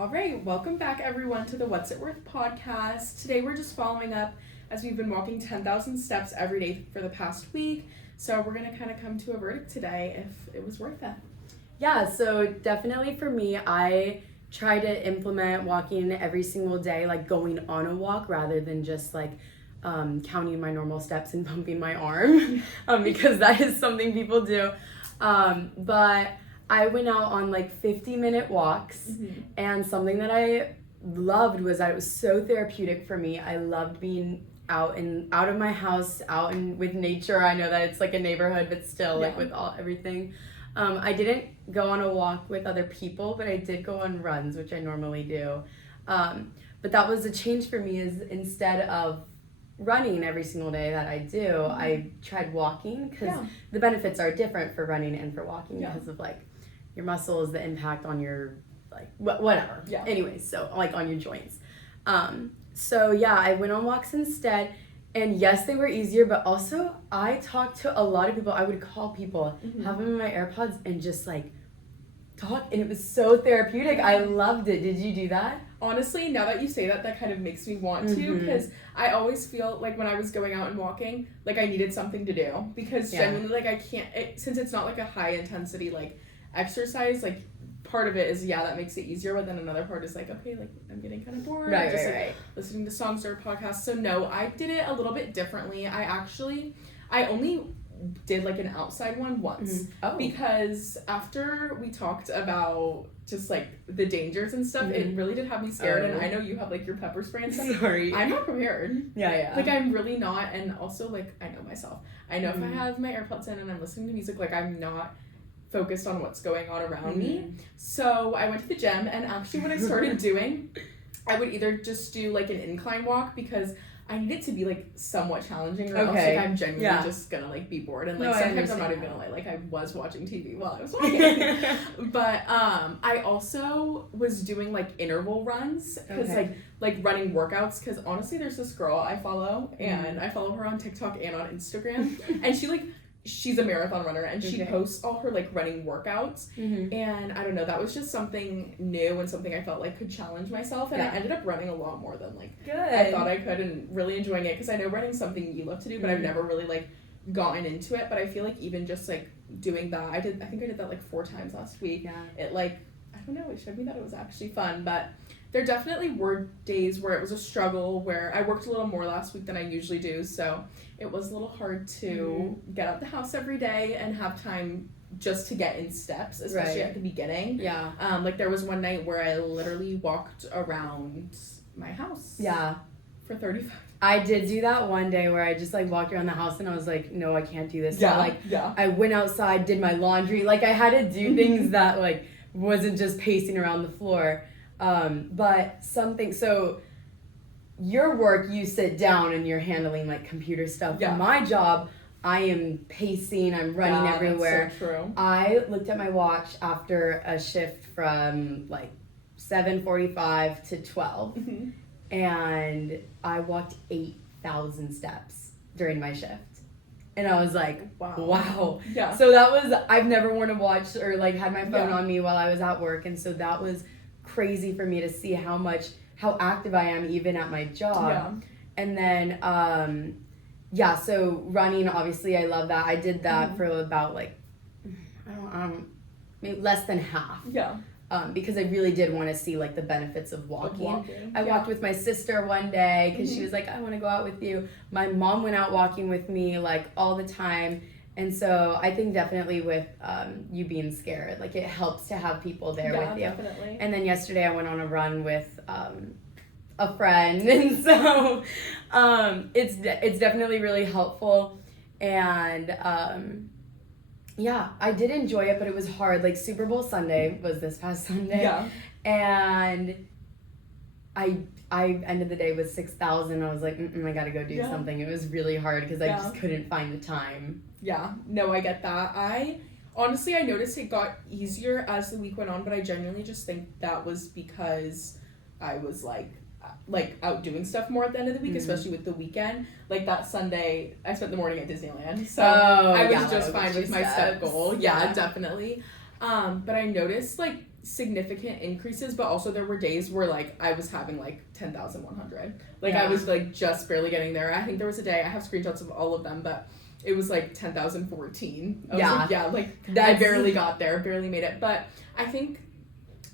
All right, welcome back everyone to the What's It Worth podcast. Today we're just following up as we've been walking 10,000 steps every day for the past week. So we're going to kind of come to a verdict today if it was worth it. Yeah, so definitely for me, I try to implement walking every single day, like going on a walk rather than just like counting my normal steps and pumping my arm because that is something people do. But I went out on like 50-minute walks, and something that I loved was that it was so therapeutic for me. I loved being out of my house, with nature. I know that it's like a neighborhood, but still like with everything. I didn't go on a walk with other people, but I did go on runs, which I normally do. But that was a change for me, is instead of running every single day that I do, I tried walking because the benefits are different for running and for walking because of like your muscles, the impact on your like whatever. Yeah. Anyways, so like on your joints. So yeah, I went on walks instead. And yes, they were easier, but also I talked to a lot of people. I would call people, have them in my AirPods, and just like talk, and it was so therapeutic. I loved it. Did you do that? Honestly, now that you say that, that kind of makes me want to, because I always feel like when I was going out and walking, like I needed something to do, because genuinely, like I can't, since it's not like a high intensity like exercise, like part of it is that makes it easier, but then another part is like, okay, like I'm getting kind of bored, right. Listening to songs or podcasts. So no, I did it a little bit differently. I only did like an outside one once because after we talked about just like the dangers and stuff, it really did have me scared. And I know you have like your pepper spray and stuff. Sorry, I'm not prepared. Yeah. Like I'm really not, and also like I know myself. I know if I have my AirPods in and I'm listening to music, like I'm not focused on what's going on around me. So I went to the gym, and actually what I started doing, I would either just do like an incline walk because I need it to be like somewhat challenging, or else like I'm genuinely just gonna like be bored, and like sometimes I'm not even gonna lie, like I was watching TV while I was walking. But I also was doing like interval runs because like running workouts, because honestly there's this girl I follow, and I follow her on TikTok and on Instagram, and she's a marathon runner, and she posts all her like running workouts, and I don't know, that was just something new and something I felt like could challenge myself, and I ended up running a lot more than like I thought I could, and really enjoying it, because I know running's something you love to do, but I've never really like gotten into it. But I feel like even just like doing that, I think I did that like 4 times last week. It like, I don't know, it showed me that it was actually fun. But there definitely were days where it was a struggle, where I worked a little more last week than I usually do, so it was a little hard to get out the house every day and have time just to get in steps, especially at the beginning. Like there was one night where I literally walked around my house for 35. I did do that one day where I just like walked around the house, and I was like, no, I can't do this. So I went outside, did my laundry, like I had to do things that like wasn't just pacing around the floor. But so your work, you sit down and you're handling like computer stuff. For my job, I am pacing, I'm running everywhere. That's so true. I looked at my watch after a shift from like 7:45 to 12, and I walked 8,000 steps during my shift. And I was like, wow. Yeah. So that was, I've never worn a watch or like had my phone on me while I was at work. And so that was crazy for me to see how active I am even at my job. And then so running, obviously I love that. I did that for about like maybe less than half. Because I really did want to see like the benefits of walking. I walked with my sister one day because she was like, I want to go out with you. My mom went out walking with me like all the time. And so I think definitely with you being scared, like it helps to have people there with you. Definitely. And then yesterday I went on a run with a friend, and so it's definitely really helpful. And I did enjoy it, but it was hard. Like Super Bowl Sunday was this past Sunday, and I ended the day with 6,000. I was like, I gotta go do something. It was really hard because I just couldn't find the time. Yeah, no, I get that. Honestly, I noticed it got easier as the week went on, but I genuinely just think that was because I was like out doing stuff more at the end of the week, especially with the weekend. Like that Sunday, I spent the morning at Disneyland, so I was just fine with my step goal. Yeah, definitely. But I noticed like significant increases, but also there were days where like I was having like 10,100. Like Yeah. I was like just barely getting there. I think there was a day, I have screenshots of all of them, but it was like 10,014. Yeah. Like I That's- barely got there, barely made it. But I think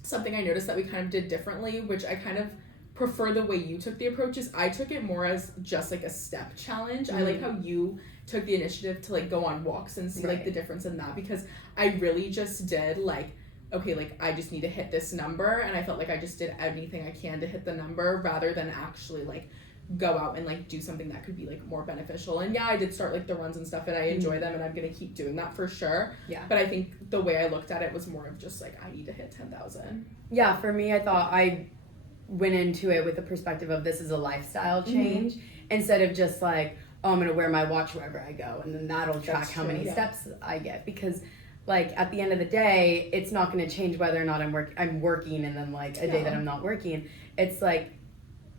something I noticed that we kind of did differently, which I kind of prefer the way you took the approach, is I took it more as just like a step challenge. I like how you took the initiative to like go on walks and see like the difference in that, because I really just did like, okay, like I just need to hit this number, and I felt like I just did anything I can to hit the number rather than actually like go out and like do something that could be like more beneficial. And yeah, I did start like the runs and stuff, and I enjoy them, and I'm gonna keep doing that for sure. Yeah. But I think the way I looked at it was more of just like I need to hit 10,000. Yeah, for me, I thought I went into it with the perspective of this is a lifestyle change instead of just like, oh, I'm gonna wear my watch wherever I go, and then that'll track That's how true, many yeah. steps I get. Because like at the end of the day, it's not gonna change whether or not I'm working and then like a day that I'm not working. It's like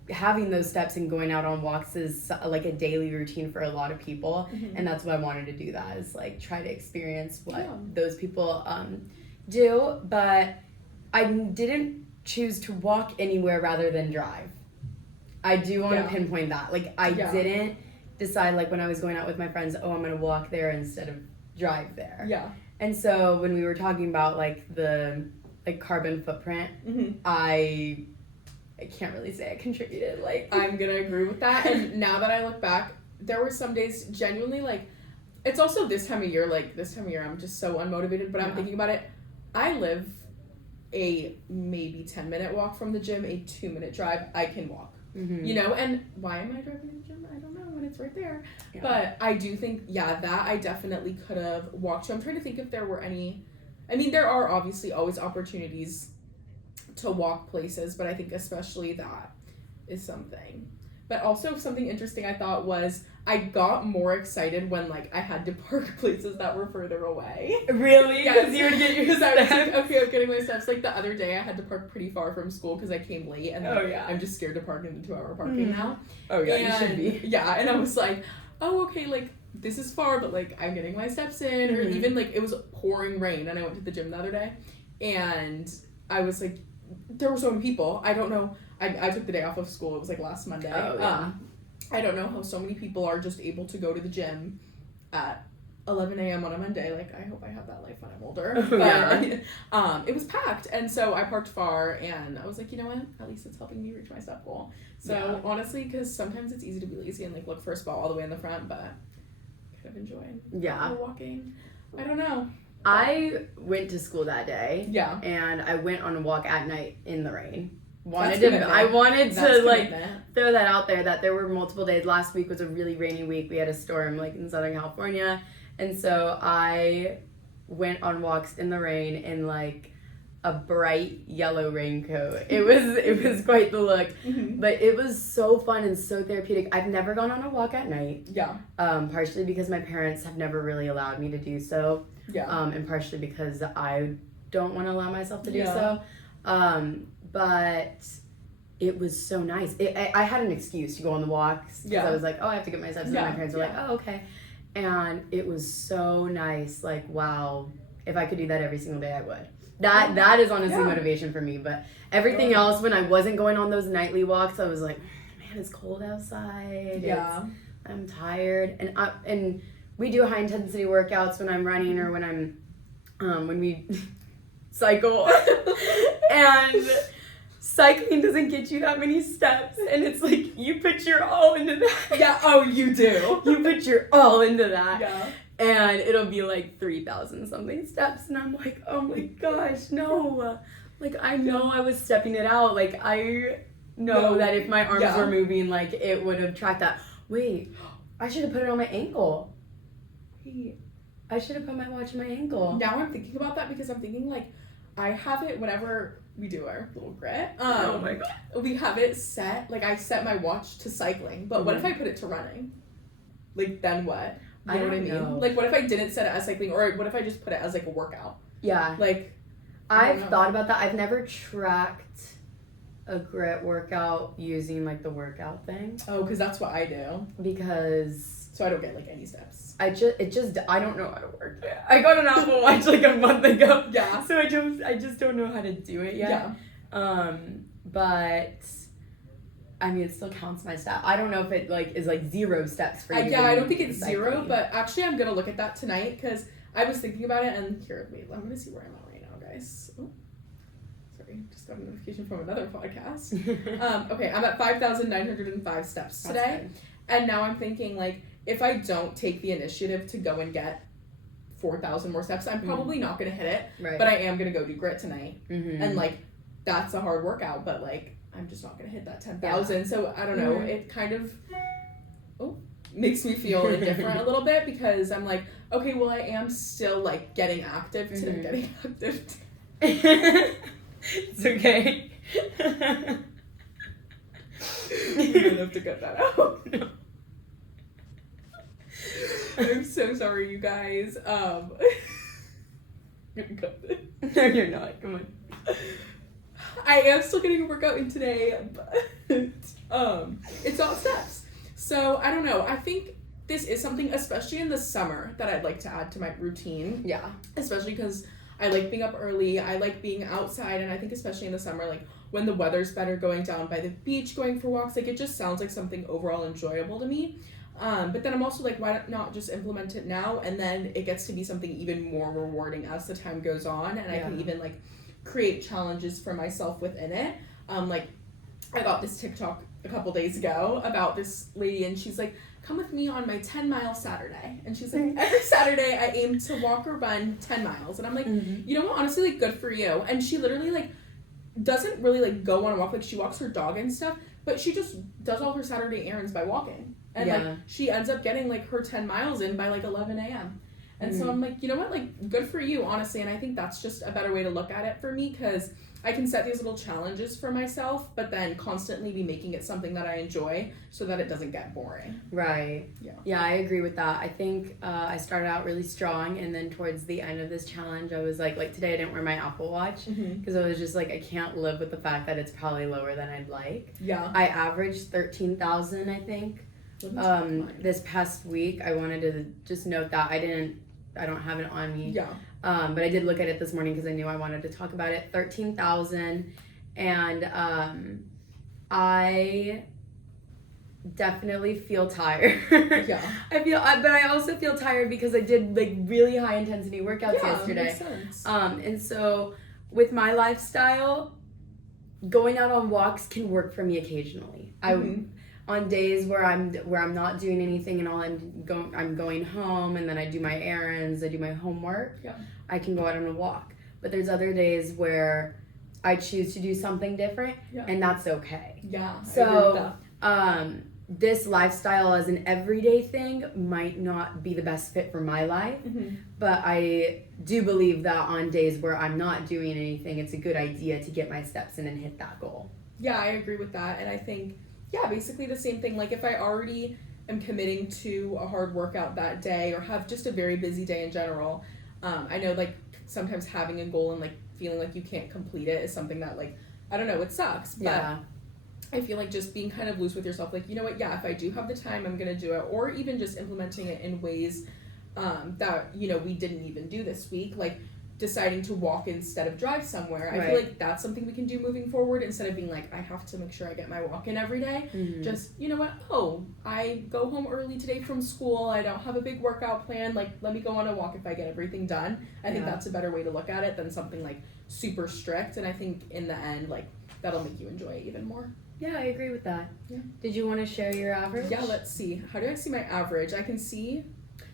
having those steps and going out on walks is like a daily routine for a lot of people, and that's why I wanted to do that, is like try to experience what those people do. But I didn't choose to walk anywhere rather than drive. I do want to pinpoint that. Like I didn't decide like when I was going out with my friends, oh, I'm gonna walk there instead of drive there. Yeah. And so when we were talking about like the like carbon footprint, I can't really say I contributed. Like I'm gonna agree with that. And now that I look back, there were some days genuinely like, it's also this time of year I'm just so unmotivated, but I'm thinking about it. I live a maybe 10-minute walk from the gym, a 2-minute drive. I can walk, you know, and why am I driving to the gym? I don't know, when it's right there. Yeah. But I do think, that I definitely could have walked to. I'm trying to think if there were any, I mean, there are obviously always opportunities to walk places, but I think especially that is something. But also something interesting I thought was I got more excited when like I had to park places that were further away. Really? Yes, you would get your because I was like, steps. okay, I'm getting my steps. Like the other day I had to park pretty far from school because I came late, and like, Oh, yeah. I'm just scared to park in the 2-hour parking now. Oh yeah, you should And, be. Yeah, and I was like, oh, okay, like this is far, but like I'm getting my steps in. Or even like it was pouring rain, and I went to the gym the other day, and I was like, there were so many people. I don't know. I took the day off of school. It was like last Monday. Oh, yeah. I don't know how so many people are just able to go to the gym at 11 a.m. on a Monday. Like, I hope I have that life when I'm older. Oh, But it was packed, and so I parked far, and I was like, you know what? At least it's helping me reach my step goal. So honestly, because sometimes it's easy to be lazy and like look for a spot all the way in the front, but I could have enjoyed walking. I don't know. I went to school that day. Yeah. And I went on a walk at night in the rain. I That's wanted to like commitment. throw that out there, that there were multiple days. Last week was a really rainy week. We had a storm like in Southern California, and so I went on walks in the rain in like a bright yellow raincoat. It was quite the look, but it was so fun and so therapeutic. I've never gone on a walk at night. Yeah. Partially because my parents have never really allowed me to do so. Yeah. And partially because I don't want to allow myself to do Yeah. so. But it was so nice. I had an excuse to go on the walks because I was like, oh, I have to get my steps in. My parents were like, oh, okay. And it was so nice. Like, wow, if I could do that every single day, I would. That is honestly motivation for me. But everything else, when I wasn't going on those nightly walks, I was like, man, it's cold outside. Yeah. I'm tired. And we do high intensity workouts when I'm running or when I'm when we cycle. And cycling doesn't get you that many steps, and it's like you put your all into that. Yeah, oh, you do. You put your all into that. Yeah. And it'll be like 3,000 something steps, and I'm like, oh my gosh, no. Like, I know I was stepping it out. Like, I know that if my arms were moving, like, it would have tracked that. Wait, I should have put it on my ankle. Wait, I should have put my watch on my ankle. Now I'm thinking about that because I'm thinking, like, I have it whenever we do our little grit. Oh my god. We have it set, like, I set my watch to cycling, but what if I put it to running? Like, then what? You know what I mean? Know. Like, what if I didn't set it as cycling, or what if I just put it as, like, a workout? Yeah. Like, I've thought about that. I've never tracked a grit workout using like the workout thing. Oh, because that's what I do. Because So I don't get like any steps. I don't know how to work it. I got an Apple Watch like a month ago. Yeah. So I just don't know how to do it yet. Yeah. But I mean, it still counts my step. I don't know if it like is like 0 steps for you. Yeah, I don't think it's 0, but actually I'm gonna look at that tonight because I was thinking about it, and here, wait, I'm gonna see where I'm at right now, guys. Oh, sorry, just got a notification from another podcast. Okay, I'm at 5,905 steps today, and now I'm thinking like if I don't take the initiative to go and get 4,000 more steps, I'm probably not gonna hit it. Right. But I am gonna go do grit tonight, Mm-hmm. and like that's a hard workout, but like I'm just not gonna hit that 10,000. So I don't know. It kind of makes me feel indifferent a little bit because I'm like, okay, well I am still like getting active to getting active. It's okay. I'm gonna have to cut that out. No. I'm so sorry, you guys. I'm gonna cut this. No, you're not. Come on. I am still getting a workout in today, but it's not steps. So I don't know. I think this is something, especially in the summer, that I'd like to add to my routine. Yeah. Especially because I like being up early. I like being outside, and I think especially in the summer, like when the weather's better, going down by the beach, going for walks, like it just sounds like something overall enjoyable to me. But then I'm also like, why not just implement it now, and then it gets to be something even more rewarding as the time goes on, and I can even like create challenges for myself within it. Like I got this TikTok a couple days ago about this lady, and she's like, come with me on my 10-mile Saturday. And she's like, every Saturday I aim to walk or run 10 miles. And I'm like, you know what, honestly, like, good for you. And she literally, like, doesn't really, like, go on a walk. Like, she walks her dog and stuff, but she just does all her Saturday errands by walking. And, like, she ends up getting, like, her 10 miles in by, like, 11 a.m. And so I'm like, you know what, like, good for you, honestly. And I think that's just a better way to look at it for me, because I can set these little challenges for myself, but then constantly be making it something that I enjoy so that it doesn't get boring. Right. Yeah. Yeah, I agree with that. I think I started out really strong, and then towards the end of this challenge, I was like today I didn't wear my Apple Watch because I was just like, I can't live with the fact that it's probably lower than I'd like. Yeah. I averaged 13,000, I think. This past week, I wanted to just note that I don't have it on me. Yeah. But I did look at it this morning because I knew I wanted to talk about it. 13,000, and I definitely feel tired. Yeah. But I also feel tired because I did like really high intensity workouts yesterday. Makes sense. And so with my lifestyle, going out on walks can work for me occasionally. On days where I'm not doing anything and I'm going home, and then I do my errands, I do my homework. Yeah. I can go out on a walk. But there's other days where I choose to do something different, and that's okay. Yeah. So this lifestyle as an everyday thing might not be the best fit for my life, but I do believe that on days where I'm not doing anything, it's a good idea to get my steps in and hit that goal. Yeah, I agree with that. And I think, basically the same thing. Like if I already am committing to a hard workout that day, or have just a very busy day in general, I know like sometimes having a goal and like feeling like you can't complete it is something that like, I don't know, it sucks. But I feel like just being kind of loose with yourself, like, you know what, if I do have the time, I'm going to do it. Or even just implementing it in ways that, you know, we didn't even do this week. Like deciding to walk instead of drive somewhere. I feel like that's something we can do moving forward, instead of being like, I have to make sure I get my walk in every day. Just, you know what, I go home early today from school, I don't have a big workout plan, like let me go on a walk if I get everything done. I think that's a better way to look at it than something like super strict, and I think in the end, like, that'll make you enjoy it even more. Yeah, I agree with that. Yeah. Did you want to share your average? Yeah, let's see. How do I see my average? I can see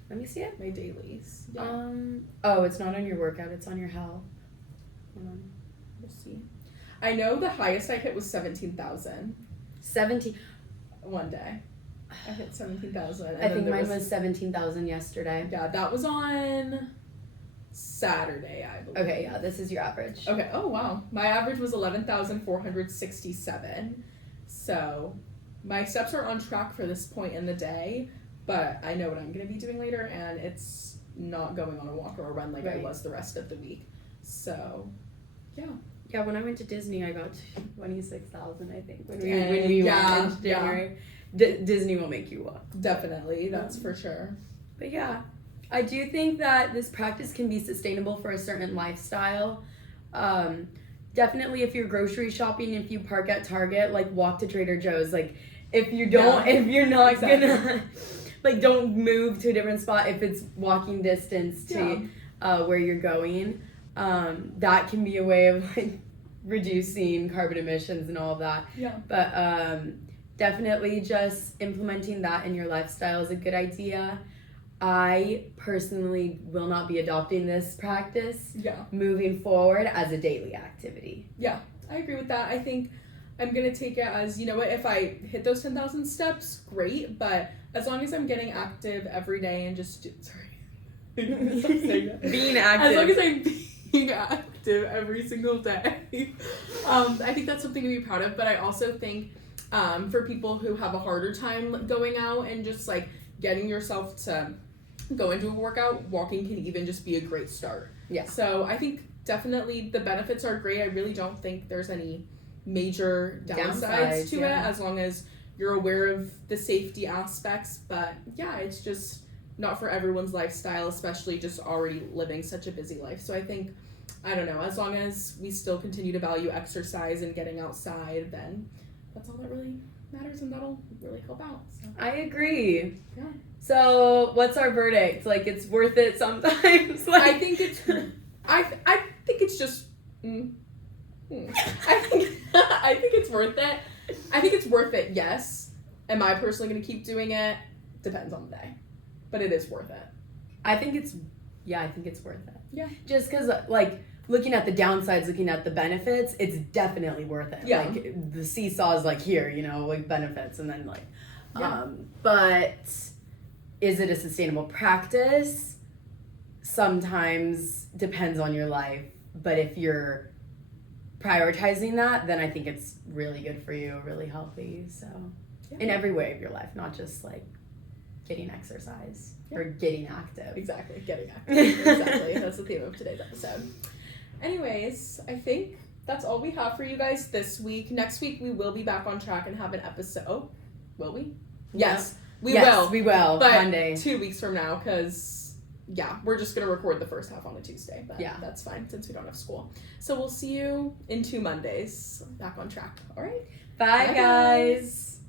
Let me see it. my dailies. Yeah. Oh, it's not on your workout, it's on your health. Hold on. We'll see. I know the highest I hit was 17,000. 17. One day. I hit 17,000. I think mine was 17,000 yesterday. Yeah, that was on Saturday, I believe. Okay, yeah, this is your average. Okay, oh wow. My average was 11,467. So my steps are on track for this point in the day, but I know what I'm going to be doing later, and it's not going on a walk or a run like I was the rest of the week. So, yeah. Yeah, when I went to Disney, I got 26,000, I think, when we Yeah, went in January. Disney will make you walk. Definitely, that's for sure. But yeah, I do think that this practice can be sustainable for a certain lifestyle. Definitely if you're grocery shopping, if you park at Target, like walk to Trader Joe's. Like if you don't, if you're not gonna, like don't move to a different spot if it's walking distance to where you're going. That can be a way of like reducing carbon emissions and all of that. Yeah. But definitely just implementing that in your lifestyle is a good idea. I personally will not be adopting this practice moving forward as a daily activity. Yeah, I agree with that. I think I'm going to take it as, you know what, if I hit those 10,000 steps, great. But as long as I'm getting active every day and just, being active. As long as I'm being active every single day, I think that's something to be proud of. But I also think for people who have a harder time going out and just like getting yourself to go into a workout, walking can even just be a great start. Yeah. So I think definitely the benefits are great. I really don't think there's any major downsides to it as long as you're aware of the safety aspects. But yeah, it's just not for everyone's lifestyle, especially just already living such a busy life. So I think, I don't know, as long as we still continue to value exercise and getting outside, then that's all that really matters, and that'll really help out. So. I agree. Yeah. So what's our verdict? Like, it's worth it sometimes. Like, I think it's. I think it's just. I think it's worth it. I think it's worth it. Yes. Am I personally going to keep doing it? Depends on the day, but it is worth it. I think it's worth it. Yeah. Just because like looking at the downsides, looking at the benefits, it's definitely worth it. Yeah. Like the seesaw is like here, you know, like benefits, and then like, but is it a sustainable practice? Sometimes depends on your life, but if you're prioritizing that, then I think it's really good for you, really healthy. So in every way of your life, not just like getting exercise or getting active. Exactly, getting active. Exactly. That's the theme of today's episode. Anyways, I think that's all we have for you guys this week. Next week we will be back on track and have an episode. Oh, will we? Yes. We will. But Monday. 2 weeks from now, because, we're just going to record the first half on a Tuesday. But that's fine since we don't have school. So we'll see you in 2 Mondays. Back on track. All right? Bye guys.